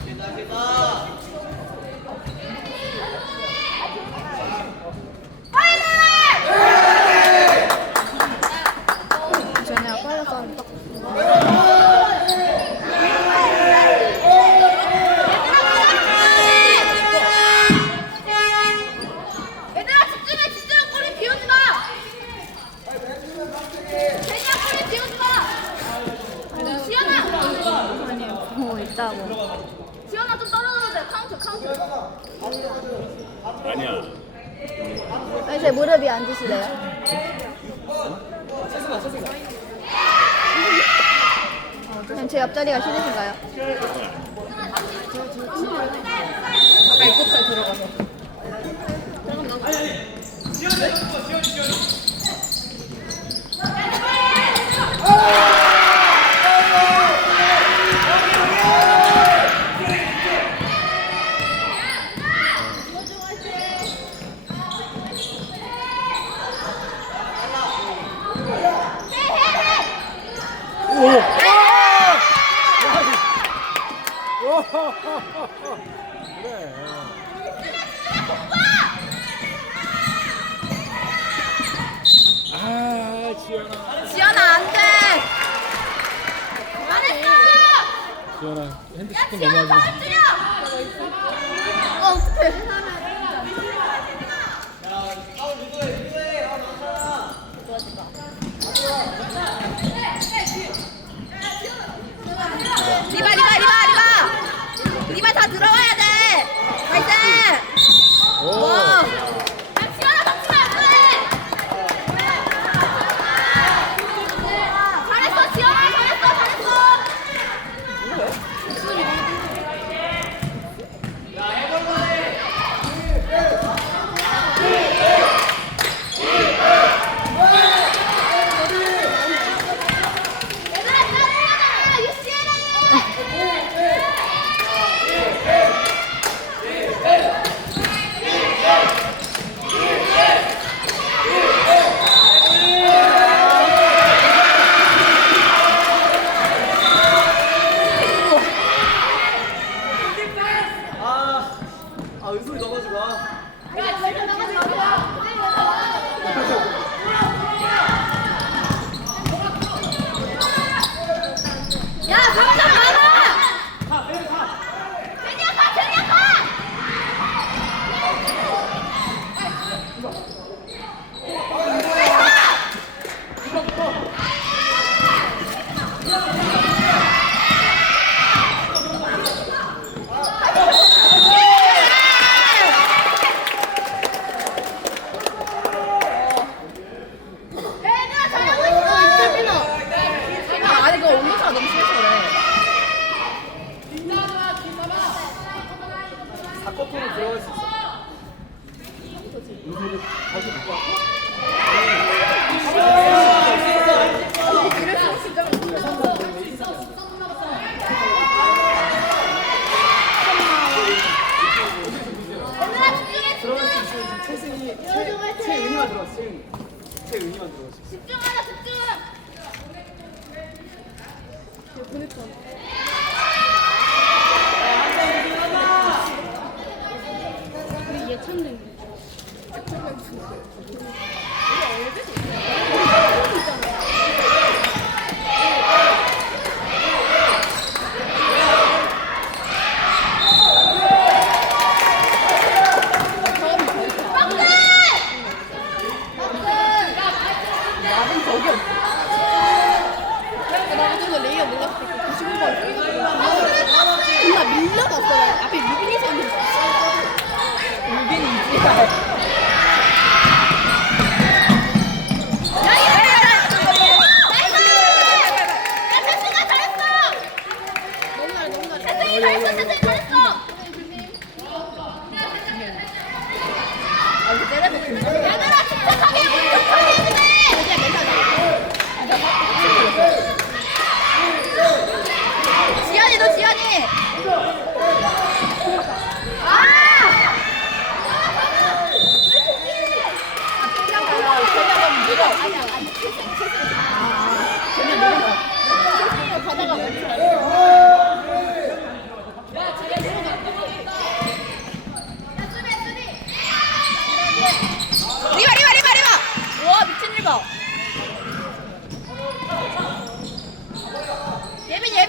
Vielen Dank, 아니야. 아니, 제 무릎이 안 드시래요? 그냥 제 옆자리가 싫으신가요? 아까 입국할 들어가서. 그래. 아, 지연아. 지연아 안 돼. 잘했어. 지연아, 핸드폰 지연아 어, 어떡해.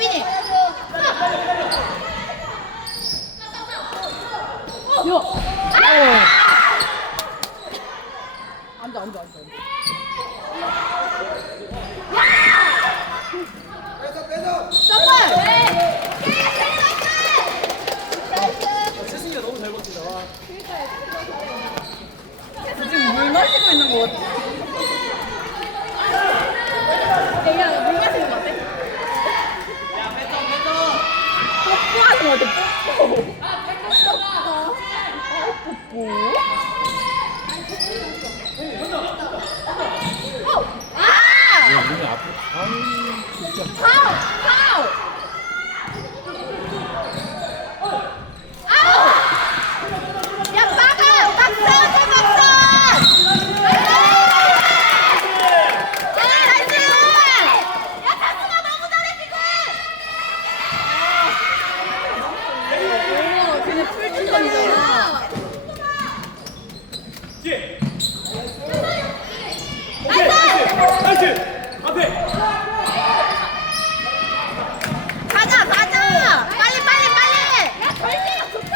예빈이 예빈이 앉아 앉아 앉아. 세승이가 너무 잘 버틴다. 와. 지금 물 마시고 있는 거 같아. 야, 물 마시는 거 같아? 뽀뽀하는 거 같아, 뽀뽀. 뽀뽀? 야, 눈이 아프. 아우, 진짜. 파울 파울 아우 야 막아 막상 막상 나이스 야 다수가 너무 잘해 지금 오, 걔네 풀출전이잖아. 나이스! 앞에! 가자 가자 빨리 빨리 빨리 야 절대가 좋다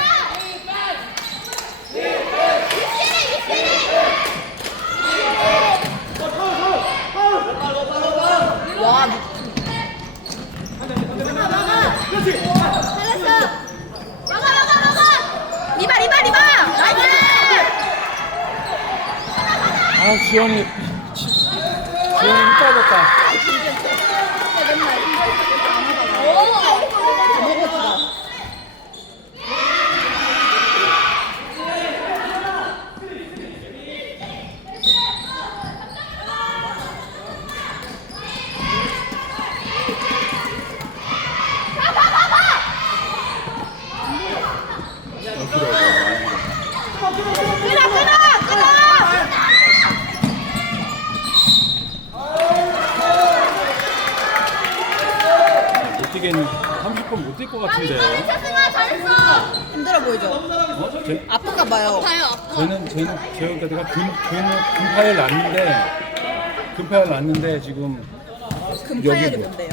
와, 그렇지! 잘했어 막아 막아 막아 리바 리바 리바 나이스 아, 지원이. 지원이 힘 빠졌다. 어, 그래, 그래. 끊어 끊어 끊어 못 뛰겠니? 30분 못 뛸 것 같은데. 차승아 잘했어 힘들어 보이죠? 어? 쟤, 아픈가 봐요. 쟤는, 쟤는, 쟤가 내가 금, 금, 금파열 났는데, 금파열 났는데, 지금. 금파열이 여기 뭐. 뭔데요?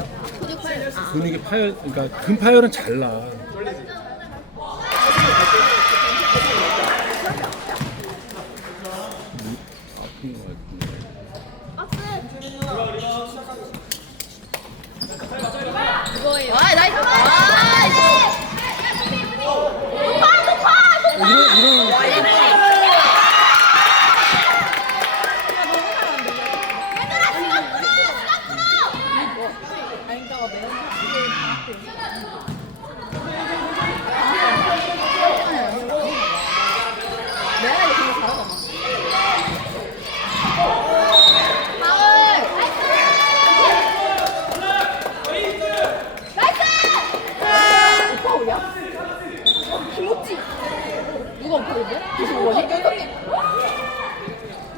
근육이 파열, 그러니까 금파열은 잘 나. 음, 아픈 거 같은데. 아 나이스 아 이런, 이런. 아닌가가 매운 내가 이렇게 잘하잖아. 파울이야? 김옥지. 누가 파울인데? 95원이? 연성님.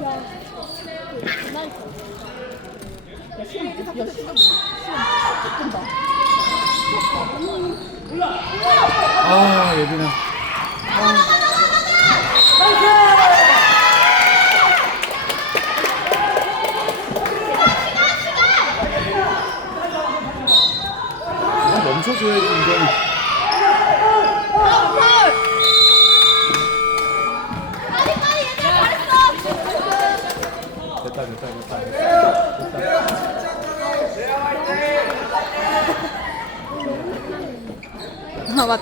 야, 시험, 야, 시험, 시험 뜬다. 아, 예빈아. 아, 멈춰줘야지, 이건. 됐다, 됐다, 됐다. 됐다. 아, 어, 맞